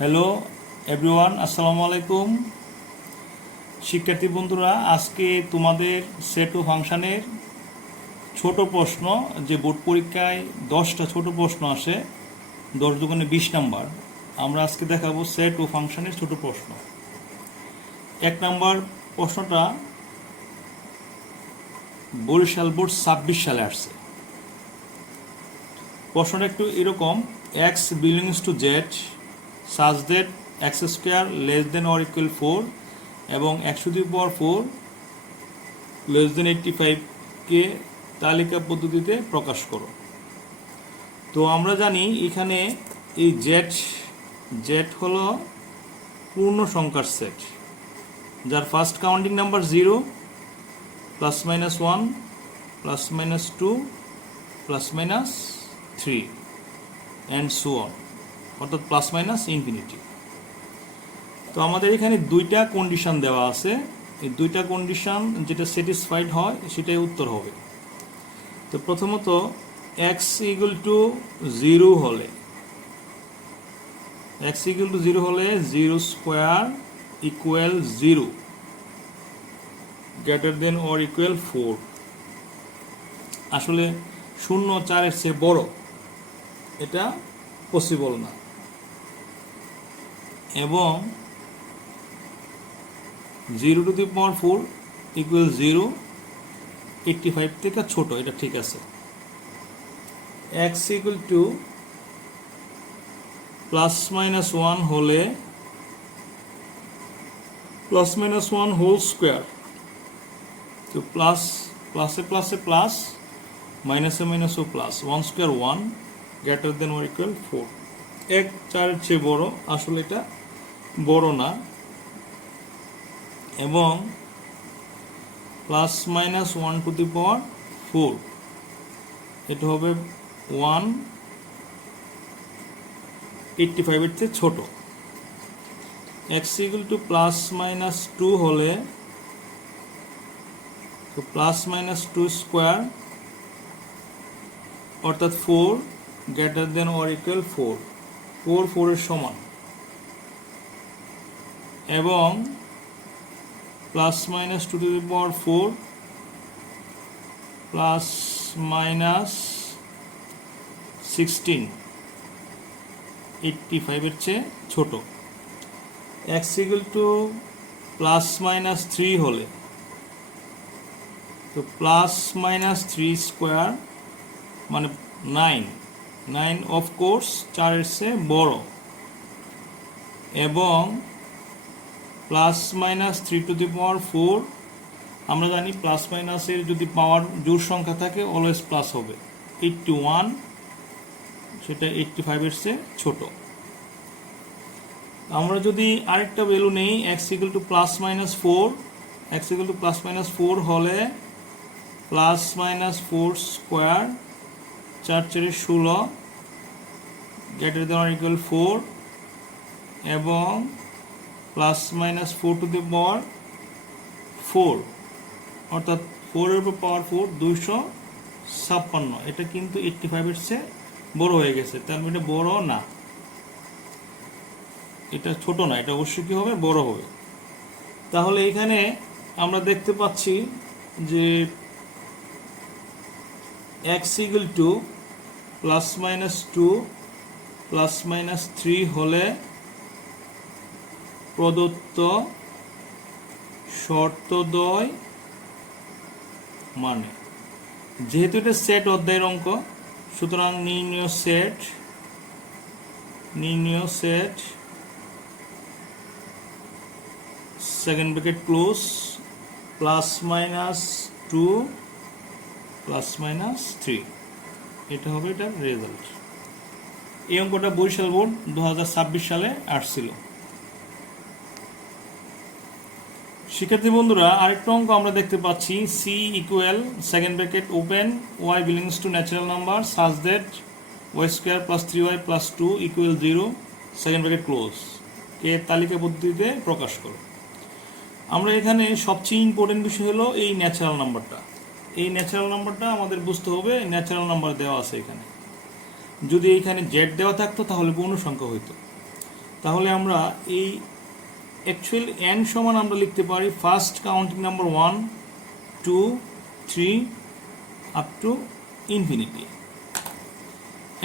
Hello everyone, আসসালামু আলাইকুম। শিক্ষার্থী বন্ধুরা, আজকে তোমাদের সেট ও ফাংশনের ছোট প্রশ্ন, যে বোর্ড পরীক্ষায় 10টা ছোট প্রশ্ন আসে, 10 দুগুণে 20 নাম্বার। আমরা আজকে দেখাবো সেট ও ফাংশনের ছোট প্রশ্ন। 1 নাম্বার প্রশ্নটা বরিশাল বোর্ড 26 সালে আসছে। প্রশ্নটা একটু এরকম: x belongs to z such that x square less than or equal 4 এবং x to the power 4 less than 85 কে তালিকা পদ্ধতিতে প্রকাশ করো। তো আমরা জানি এখানে এই z হলো পূর্ণ সংখ্যার সেট, যার first counting number 0, plus minus 1, plus minus 2, plus minus 3 and so on, অর্থাৎ প্লাস মাইনাস ইনফিনিটি। তো আমাদের এখানে দুইটা কন্ডিশন দেওয়া আছে, এই দুইটা কন্ডিশন যেটা স্যাটিসফাইড হয় সেটাই উত্তর হবে। তো প্রথমত x ইকুয়াল টু 0 হলে, x ইকুয়াল টু 0 হলে 0 square equal 0 greater than or equal 4। আসলে 0 4-এর চেয়ে বড়, এটা পসিবল না। এবং 0 টু দি পাওয়ার 4 ইকুয়াল 0 85 থেকে ছোট, এটা ঠিক আছে। x equal to plus minus 1 হলে প্লাস মাইনাস 1 হোল স্কোয়ার, তো প্লাস প্লাসে প্লাসে প্লাস, মাইনাসে মাইনাসও plus, 1 square 1 greater than or equal 4। 1 4-এর চেয়ে বড়, আসলে এটা বড় না। এবং plus minus 1 to the power 4, এটা হবে 1 85-এর চেয়ে ছোট। x equal to plus minus 2 হলে, তো প্লাস মাইনাস 2 স্কোয়ার অর্থাৎ 4 গ্রেটার দেন অর ইকুয়াল 4, 4 4-এর সমান। এবং plus minus 2 two the power 4 plus minus 16 85-এর চেয়ে ছোট। x equal to plus minus 3 হলে, তো প্লাস মাইনাস 3 স্কোয়ার মানে 9 অফকোর্স 4-এর চেয়ে বড়। এবং plus minus 3 two the power 4, আমরা জানি প্লাস মাইনাসের যদি পাওয়ার জোড় সংখ্যা থাকে অলওয়েজ প্লাস হবে। 81, সেটা 85-এর চেয়ে ছোট। আমরা যদি আরেকটা ভ্যালু নেই, x equal to plus minus 4, x equal to plus minus 4 হলে plus minus 4 square 4 4 16 greater than or equal 4 এবং plus minus 4 two the power 4, অর্থাৎ 4-এর উপর পাওয়ার 4 256। এটা কিন্তু 85-এর চেয়ে বড় হয়ে গেছে, তার মানে এটা বড় না, এটা ছোট না, এটা অবশ্যই কি হবে, বড় হবে। তাহলে এখানে আমরা দেখতে পাচ্ছি যে x equal to plus minus 2 plus minus 3 হলে প্রদত্ত শর্তদ্বয় মানে, যেহেতু এটা সেট অধ্যায়ের অঙ্ক, সুতরাং নির্ণয় set second bracket close plus minus 2 plus minus 3, এটা হবে এটার রেজাল্ট। এই অঙ্কটা বরিশাল বোর্ড 2026 সালে আসছিল। শিক্ষার্থী বন্ধুরা, আরেকটা অঙ্ক আমরা দেখতে পাচ্ছি, c equal second bracket open y belongs to natural number such that y square plus 3y plus 2 equal 0 second bracket close কে তালিকা পদ্ধতিতে প্রকাশ করো। আমরা এখানে সবচেয়ে ইম্পর্টেন্ট বিষয় হলো এই ন্যাচারাল নাম্বারটা। এই ন্যাচারাল নাম্বারটা আমাদের বুঝতে হবে, ন্যাচারাল নাম্বার দেওয়া আছে এখানে। যদি এখানে z দেওয়া থাকতো তাহলে পূর্ণ সংখ্যা হইতো। তাহলে আমরা এই অ্যাকচুয়াল n সমান আমরা লিখতে পারি first counting number 1 2 3 up to infinity.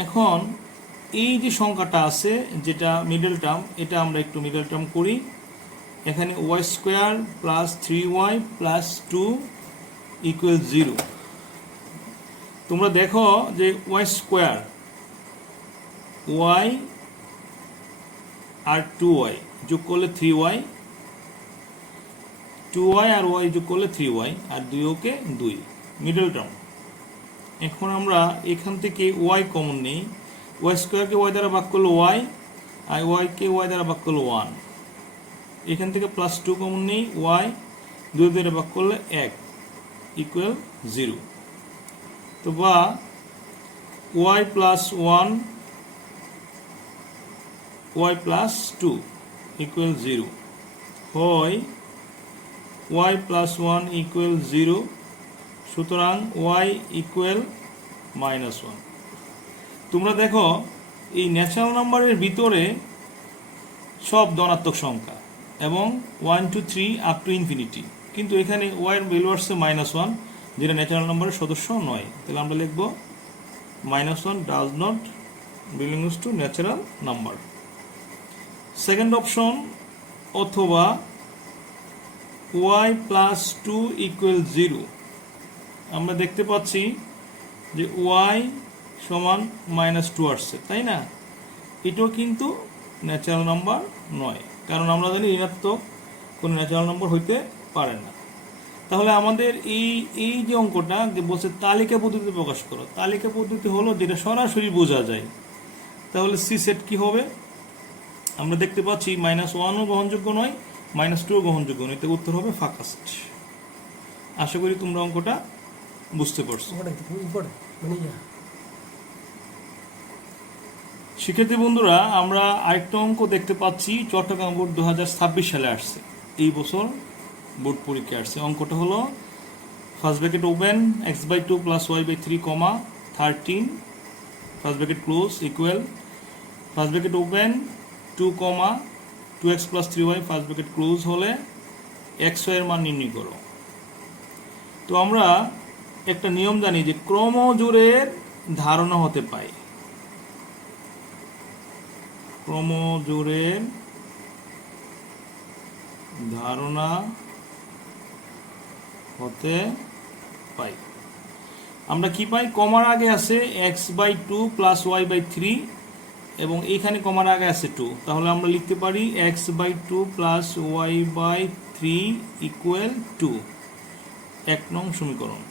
এখন এই যে সংখ্যাটা আছে যেটা মিডল টার্ম, এটা আমরা একটু মিডল টার্ম করি। এখানে y square plus 3y plus 2 equal 0। তোমরা দেখো যে ওয়াই স্কোয়ার, ওয়াই আর 2y যোগ করলে 3y, 2y আর y যোগ করলে 3y, আর 2 ওকে 2, মিডল টার্ম। এখন আমরা এখান থেকে y কমন নেই, ওয়াই স্কোয়ারকে y দ্বারা ভাগ করলে y, আর y কে y দ্বারা ভাগ করলে 1। এখান থেকে প্লাস 2 কমন নেই, y 2 দ্বারা ভাগ করলে 1 ইকুয়াল 0। তো বা y plus 1 y plus 2 equal 0 হয় y প্লাস 1 ইকুয়াল 0। সুতরাং y ইকুয়াল -1। তোমরা দেখো এই ন্যাচারাল নাম্বারের ভিতরে সব ধনাত্মক সংখ্যা এবং 1 2 3 আপ টু ইনফিনিটি, কিন্তু এখানে y এর ভ্যালু আসছে -1, যেটা ন্যাচারাল নাম্বারের সদস্য নয়। তাহলে আমরা লিখব -1 does not belongs to natural number. Second option, অথবা y প্লাস 2 ইকুয়াল 0। আমরা দেখতে পাচ্ছি যে y সমান -2 আসছে, তাই না? এটাও কিন্তু ন্যাচারাল নাম্বার নয়, কারণ আমরা জানি ঋণাত্মক কোনো ন্যাচারাল নাম্বার হইতে পারে না। তাহলে আমাদের এই যে অঙ্কটা বলছে তালিকা পদ্ধতিতে প্রকাশ করো, তালিকা পদ্ধতি হলো যেটা সরাসরি বোঝা যায়। তাহলে সি সেট কি হবে? আমরা দেখতে পাচ্ছি -1ও গ্রহণযোগ্য নয়, -2ও গ্রহণযোগ্য নয়, এতে উত্তর হবে ফাঁকা সেট। আশা করি তোমরা অঙ্কটা বুঝতে পারছো। শিক্ষার্থী বন্ধুরা, আমরা আরেকটা অঙ্ক দেখতে পাচ্ছি, চট্টগ্রাম বোর্ড 2026 সালে আসছে, এই বছর বোর্ড পরীক্ষা আসছে। অঙ্কটা হলো first bracket open x/2 plus y/3 কমা 13 first bracket close equal first bracket open 2 কমা 2x plus 3y first bracket close হলে xy এর মান নির্ণয় করো। তো আমরা একটা নিয়ম জানি যে ক্রমজোড়ের ধারণা হতে পায়, ক্রমজোড়ের ধারণা হতে পাই। আমরা কি পাই? কমার আগে আছে x/2 প্লাস y/3 এবং এইখানে কমার আগে আছে 2, তাহলে আমরা লিখতে পারি x/2 প্লাস y/3 ইকুয়াল 2, 1 নং সমীকরণ।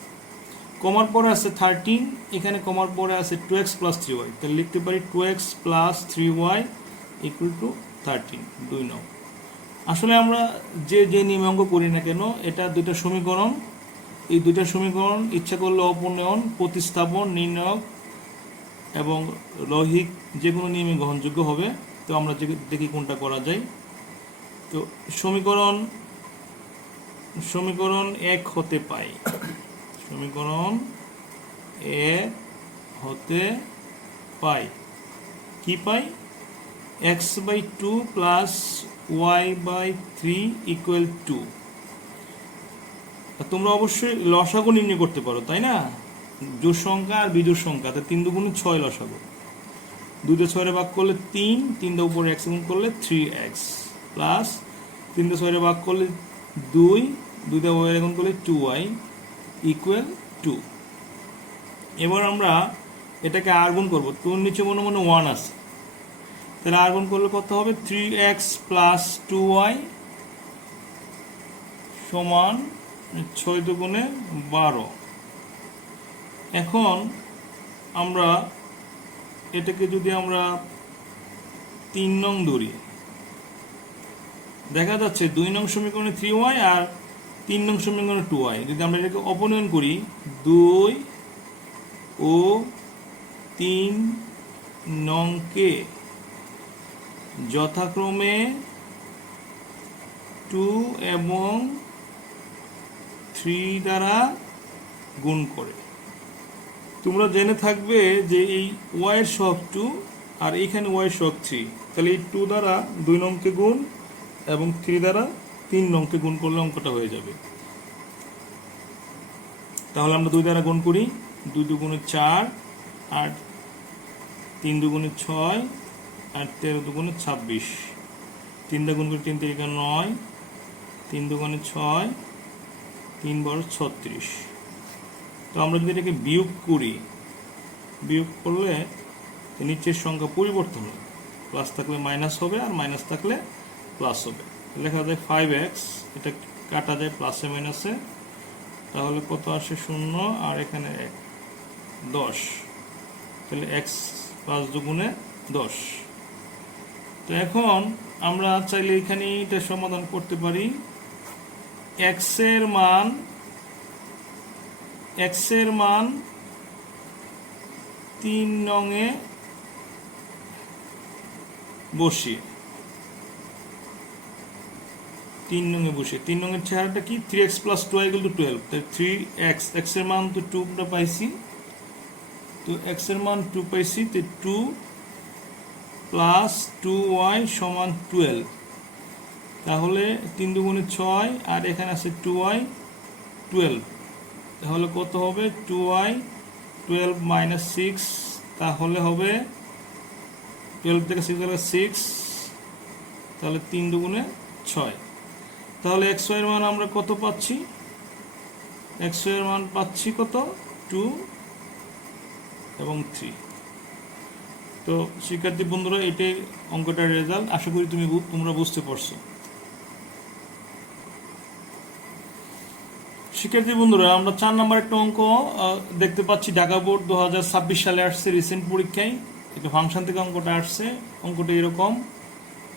কমার পরে আছে 13, এখানে কমার পরে আছে 2x প্লাস 3y, তাহলে লিখতে পারি 2x plus 3y equal to 13, 2 নং। আসলে আমরা যে নিয়মে অঙ্ক করি না কেন, এটা দুইটা সমীকরণ, এই দুইটা সমীকরণ ইচ্ছা করলে অপনয়ন, প্রতিস্থাপন, নির্ণায়ক এবং রৈখিক যে কোনো নিয়মে গ্রহণযোগ্য হবে। তো আমরা দেখি কোনটা করা যায়। তো সমীকরণ 1 হতে পাই, সমীকরণ 1 হতে পাই কি পাই? x/2 plus y/3 equal 2। তোমরা অবশ্যই লসাগু নির্ণয় করতে পারো, তাই না? জোড় সংখ্যা আর বিজোড় সংখ্যা, 3 দুগুণে 6 লসাগু, 2 দিয়ে 6 ভাগ করলে 3, 3 দিয়ে উপরে x গুণ করলে 3x প্লাস 3 দিয়ে 6 ভাগ করলে 2, 2 দিয়ে y গুণ করলে 2y ইকুয়াল 2। এবার আমরা এটাকে আর গুণ করবো, 2 এর নিচে মনে মনে 1 আছে, তাহলে আর গুণ করলে কত হবে? 3x প্লাস 2y সমান 6 দুগুণে 12। এখন আমরা এটাকে যদি আমরা 3 নং ধরি, দেখা যাচ্ছে 2 নং সমীকরণে 3y আর 3 নং সমীকরণে 2y। যদি আমরা এটাকে অপনয়ন করি, 2 ও 3 নংকে যথাক্রমে 2 এবং 3 দ্বারা গুণ করে। তোমরা জেনে থাকবে যে এই y এর সহগ 2 আর এখানে y এর সহগ 3। তাহলে এই 2 দ্বারা 2 নংকে গুণ এবং 3 দ্বারা 3 নংকে গুণ করলে অঙ্কটা হয়ে যাবে। তাহলে আমরা 2 দ্বারা গুণ করি, 2 দুগুণে 4 আর 3 দুগুণে 6 আর 13 দুগুণে 26, 3 দ্বারা গুণ করি 3 3 9, 3 দুগুণে 6, 3 12 36। তো আমরা যদি এটাকে বিয়োগ করি, বিয়োগ করলে নিচের সংখ্যা পরিবর্তন হবে, প্লাস থাকলে মাইনাস হবে আর মাইনাস থাকলে প্লাস হবে। লেখা যায় 5x, এটা কাটা যায় প্লাসে মাইনাসে, তাহলে কত আসে 0 আর এখানে 10, তাহলে x 5 দুগুণে 10। তো এখন আমরা চাইলে এখানে এটা সমাধান করতে পারি। x এর মান 3 নংয়ে বসিয়ে 3 নংয়ের চেহারাটা কি 3x + 2y = 12, তাই 3x, x এর মান তো 2 আমরা পাইছি, তো x এর মান 2 পাইছি, তো 2 + 2y = 12। তাহলে 3 দুগুণে 6 আর এখানে আছে 2y 12, তাহলে কত হবে 2y 12 - 6, তাহলে হবে 12 থেকে 6 গেলে 6, তাহলে 3 দুগুণে 6। তাহলে xy এর মান আমরা কত পাচ্ছি, xy এর মান পাচ্ছি কত 2 এবং 3। তো শিক্ষার্থী বন্ধুরা, এটাই অঙ্কটার রেজাল্ট। আশা করি তোমরা বুঝতে পারছো। শিক্ষার্থী বন্ধুরা, আমরা 4 নম্বর একটা অঙ্ক দেখতে পাচ্ছি, ঢাকা বোর্ড 2026 সালে আসছে রিসেন্ট পরীক্ষায়। এটা ফাংশন থেকে অঙ্কটা আসছে। অঙ্কটা এরকম,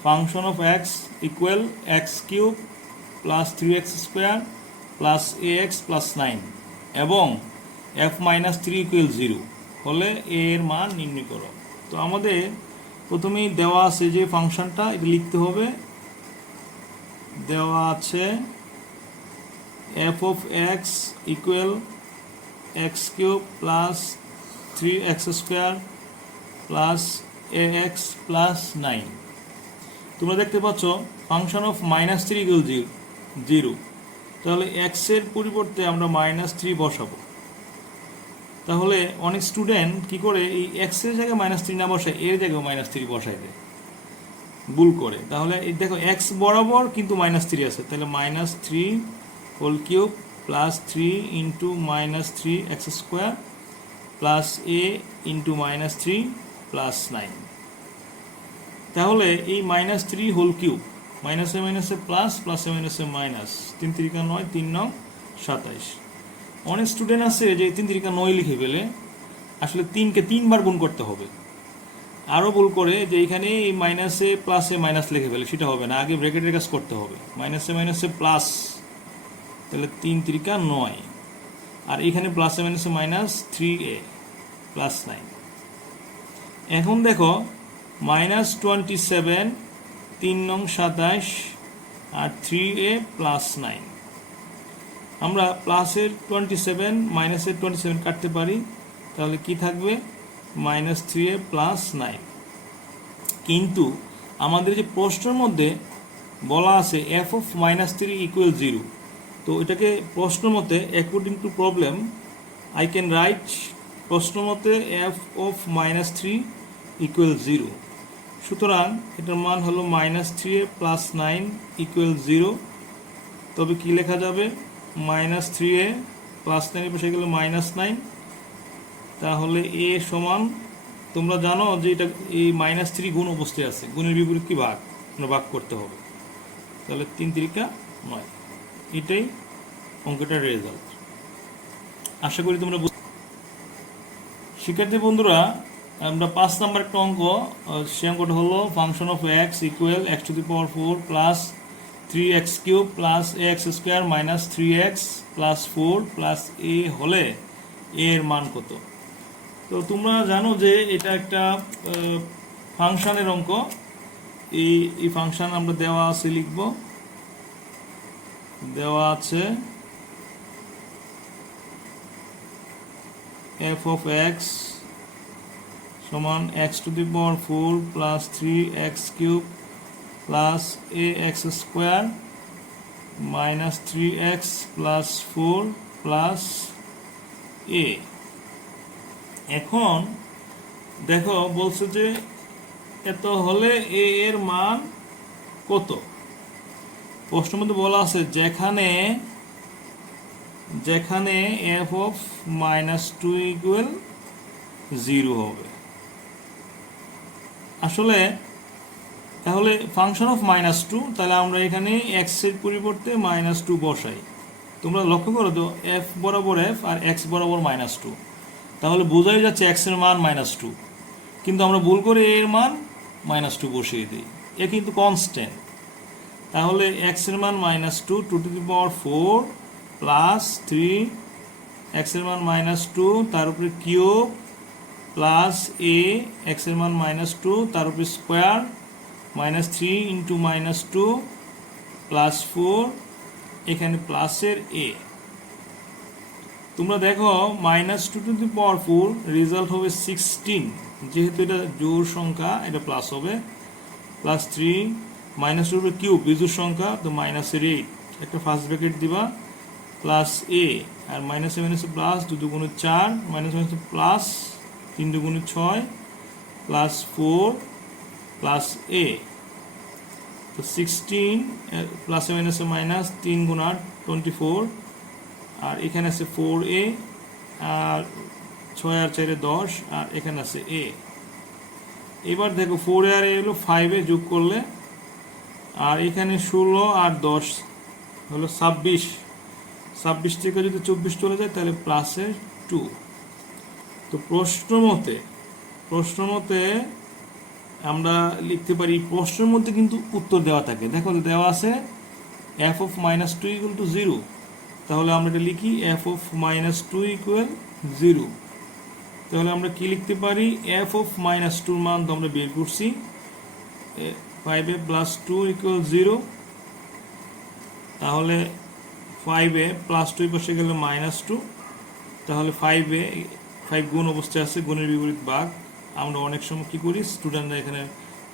function of x equal x³ + 3x² + ax + 9 এবং f - 3 = 0 হলে a এর মান নির্ণয় করো। তো আমাদের প্রথমেই দেওয়া আছে যে ফাংশনটা, এটা লিখতে হবে। দেওয়া আছে f of x equal x³ + 3x² + ax + 9। তোমরা দেখতে পাচ্ছ ফাংশন অফ -3 = 0, তাহলে x এর পরিবর্তে আমরা -3 বসাবো। তাহলে অনেক স্টুডেন্ট কি করে, এই x এর জায়গায় -3 না বসায় এর জায়গায় -3 বসায় দেয়, ভুল করে। তাহলে এই দেখো x বরাবর কিন্তু -3 আছে, তাহলে -3 whole cube plus 3 into -3x² plus a into -3 plus 9। তাহলে এই -3 whole cube, মাইনাসে মাইনাসে প্লাস, প্লাসে মাইনাসে মাইনাস, 3 × 9 3 × 9 27। অনেক স্টুডেন্ট আছে যে 3 × 9 লিখে ফেলে, আসলে 3কে 3 বার গুণ করতে হবে। আরও ভুল করে যে এখানে এই মাইনাসে প্লাসে মাইনাস লিখে ফেলে, সেটা হবে না, আগে ব্র্যাকেটের কাজ করতে হবে। মাইনাসে মাইনাসে প্লাস, তাহলে 3 × 9, আর এখানে প্লাসে মাইনাসে মাইনাস 3a + 9। এখন দেখো -27 3 নং 27 আর 3a + 9। আমরা প্লাসের 27 মাইনাসের 27 কাটতে পারি, তাহলে কি থাকবে -3a + 9। কিন্তু আমাদের যে প্রশ্নের মধ্যে বলা আছে f of -3 = 0, তো এটাকে প্রশ্ন মতে according to problem I can write, প্রশ্ন মতে f of -3 = 0। সুতরাং এটার মান হলো -3a + 9 = 0। তবে কি লেখা যাবে, -3a + 9 বসে গেলে -9, তাহলে a সমান, তোমরা জানো যে এটা এই -3 গুণ অবস্থায় আছে, গুণের বিপরীত কি ভাগ, ভাগ করতে হবে। তাহলে 3 × 9, এটাই অঙ্কটার রেজাল্ট। আশা করি তোমরা শিক্ষার্থী বন্ধুরা, আমরা 5 নম্বর একটা অঙ্ক, সে অঙ্কটা হলো function of x equal x⁴ plus 3x³ plus ax² - 3x plus 4 plus a হলে a এর মান কত। তো তোমরা জানো যে এটা একটা ফাংশনের অঙ্ক। এই ফাংশন আমরা দেওয়া আছে, লিখব, দেওয়া আছে f of x সমান x two the power 4 plus 3x cube plus ax square minus 3x plus 4 plus a। এখন দেখো বলছে যে এত হলে a এর মান কত। প্রশ্নের মধ্যে বলা আছে যেখানে f অফ -2 ইকুয়াল 0 হবে। আসলে তাহলে ফাংশন অফ -2, তাহলে আমরা এখানে x এর পরিবর্তে -2 বসাই। তোমরা লক্ষ্য করো তো f বরাবর f আর x বরাবর -2, তাহলে বোঝাই যাচ্ছে x এর মান -2, কিন্তু আমরা ভুল করে a এর মান -2 বসিয়ে দিই। এ কিন্তু কনস্ট্যান্ট। তাহলে x এর মান -2 two the power 4 plus 3 x এর মান -2 তার উপরে কিউব প্লাস a x এর মান -2 তার উপরে স্কোয়ার -3 ইন্টু -2 প্লাস 4 এখানে প্লাসের a। তোমরা দেখো -2 টু দি পাওয়ার 4 রেজাল্ট হবে 16, যেহেতু এটা জোড় সংখ্যা এটা প্লাস হবে, প্লাস 3 -2 এর কিউব বিজোড় সংখ্যা তো -8 একটা ফার্স্ট ব্র্যাকেট দিবা প্লাস a আর -7 প্লাস 2 দুগুণে 4 -7 প্লাস 3 দুগুণে 6 প্লাস 4 প্লাস a। তো 16 প্লাস 7 আছে মাইনাস 3 গুণ 8 24 আর এখানে আছে 4a আর 6 আর 4 10 আর এখানে আছে a। এবার দেখো 4 আর a হলো 5 এ যোগ করলে আর এখানে 16 আর 10 হলো 26, 26 থেকে যদি 24 চলে যায় তাহলে প্লাসের 2। তো প্রশ্ন মতে আমরা লিখতে পারি, প্রশ্নের মধ্যে কিন্তু উত্তর দেওয়া থাকে। দেখো দেওয়া আছে f অফ -2 ইকুয়াল টু 0, তাহলে আমরা এটা লিখি f অফ -2 ইকুয়াল 0। তাহলে আমরা কি লিখতে পারি, f অফ -2 মান তো আমরা বের করছি, 5a প্লাস 2 ইকুয়াল 0। তাহলে 5a প্লাস 2 পাশে গেলে -2, তাহলে 5 গুণ অবস্থায় আছে, গুণের বিপরীত ভাগ। আমরা অনেক সময় কি করি, স্টুডেন্টরা এখানে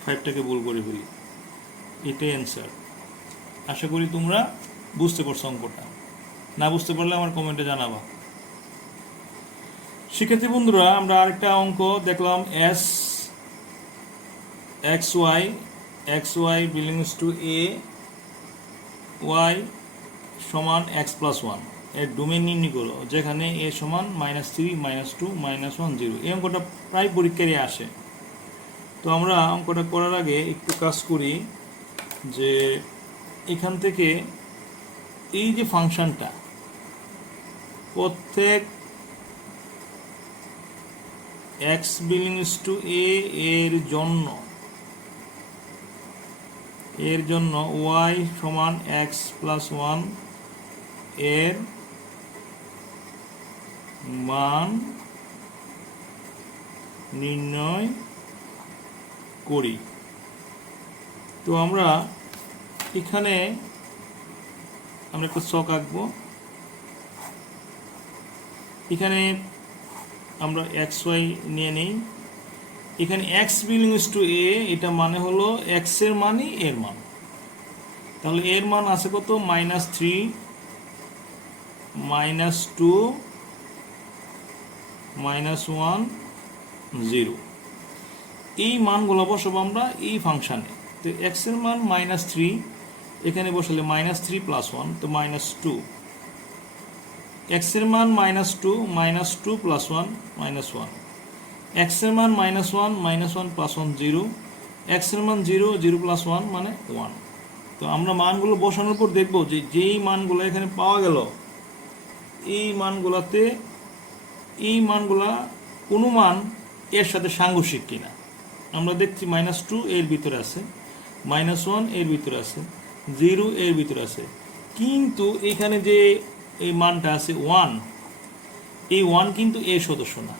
5টাকে ভুল করে ফেলি। এটাই অ্যান্সার। আশা করি তোমরা বুঝতে পারছো অঙ্কটা। না বুঝতে পারলে আমার কমেন্টে জানাবা। শিক্ষার্থী বন্ধুরা, আমরা আরেকটা অঙ্ক দেখলাম, xy belongs to a, y সমান x প্লাস 1 এর ডোমেন নির্ণয় করো, যেখানে a সমান -3 -2 -1 0। এই অঙ্কটা প্রায় পরীক্ষায় আসে। তো আমরা অঙ্কটা করার আগে একটু কাজ করি, যে এখান থেকে এই যে ফাংশনটা প্রত্যেক x বিলংস টু a এর জন্য y সমান x প্লাস 1 এর মান নির্ণয় করি। তো আমরা এখানে একটা ছক আঁকবো। এখানে আমরা xy নিয়ে নেই। এখানে x বিলংস টু a, এটা মানে হলো x এর মানই এর মান। তাহলে এর মান আছে কত, -3 -2 -1 0। এই মানগুলো বসাবো আমরা এই ফাংশানে। তো x এর মান -3, এখানে বসালে -3 প্লাস 1 তো -2। x এর মান -2 প্লাস 1 -1। x এর মান -1 প্লাস 1 0। x এর মান 0 প্লাস 1 মানে 1। তো আমরা মানগুলো বসানোর পর দেখব যে যেই মানগুলো এখানে পাওয়া গেল, এই মানগুলা কোনো মান এর সাথে সাংঘর্ষিক কিনা। আমরা দেখছি -2 এর ভিতরে আছে, -1 এর ভিতরে আছে, 0 এর ভিতরে আছে, কিন্তু এখানে যে এই মানটা আছে 1, এই 1 কিন্তু এর সদস্য না।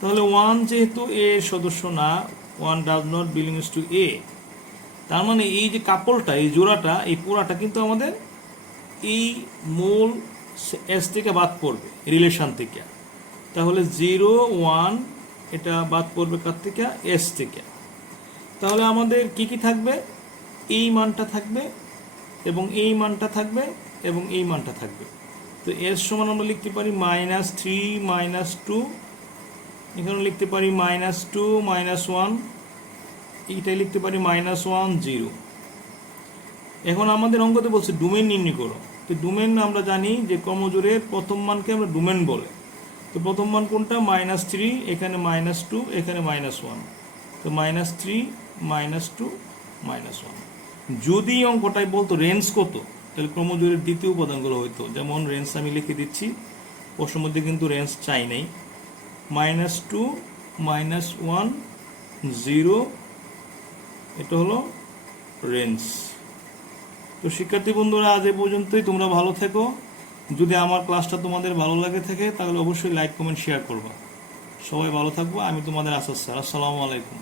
তাহলে 1 যেহেতু এর সদস্য না, 1 ডাজ নট বিলংস টু এ, তার মানে এই যে কাপলটা, এই জোড়াটা, এই পুরাটা কিন্তু আমাদের এই মূল এস থেকে বাদ পড়বে, রিলেশন থেকে। তাহলে 0 1 এটা বাদ পড়বে কার থেকে, এস থেকে। তাহলে আমাদের কি কি থাকবে, এই মানটা থাকবে এবং এই মানটা থাকবে এবং এই মানটা থাকবে। তো এস সমান আমরা লিখতে পারি -3 -2, এখানে লিখতে পারি -2 -1, এইটাই লিখতে পারি -1 0। এখন আমাদের অঙ্কতে বলছে ডোমেন নির্ণয় করো। তো ডোমেন আমরা জানি যে ক্রমজোড়ের প্রথম মানকে আমরা ডোমেন বলে। তো প্রথম মান কোনটা, -3, এখানে -2, এখানে -1। তো -3 -2 -1। যদি অঙ্কটাই বলতো রেঞ্জ কত, তাহলে ক্রমজোড়ের দ্বিতীয় উপাদানগুলো হইতো। যেমন রেঞ্জ আমি লিখে দিচ্ছি, প্রশ্নের মধ্যে কিন্তু রেঞ্জ চাই নাই। -2 -1 0, এটা হলো রেঞ্জ। তো শিক্ষার্থী বন্ধুরা, আজ এ পর্যন্তই। তোমরা ভালো থেকো। যদি আমার ক্লাসটা তোমাদের ভালো লাগে থাকে তাহলে অবশ্যই লাইক, কমেন্ট, শেয়ার করবা। সবাই ভালো থাকবো। আমি তোমাদের আসাদ স্যার। আসসালামু আলাইকুম।